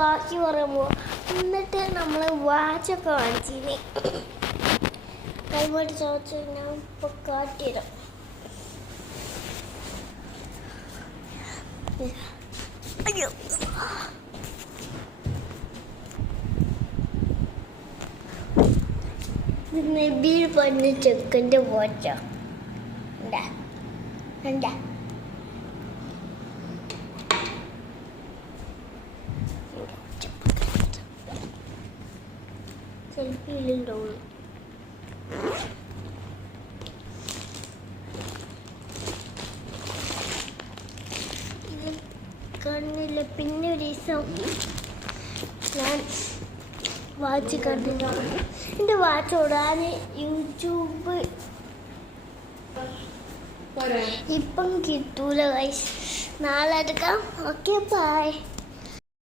ബാക്കി പറയുമ്പോൾ എന്നിട്ട് നമ്മൾ വാച്ചൊക്കെ വാങ്ങിച്ചിന് കൈമാറ്റി ചോദിച്ചു ഞാൻ ഇപ്പോൾ കാട്ടിത്തരാം. അയ്യോ നബീൽ പറഞ്ഞ ചെക്കൻ്റെ വാച്ച എന്താ എന്താ സെൽഫിയിലുണ്ടാവുള്ളൂ. ഇത് കണ്ണില്ല. പിന്നെ ഒരു ദിവസം ഞാൻ വാച്ച് കണ്ടില്ല. എൻ്റെ വാച്ച് ഓടാൻ യൂട്യൂബ് ഇപ്പം കിട്ടൂല ഗൈസ്. നാളെ എടുക്കാം. Okay bye.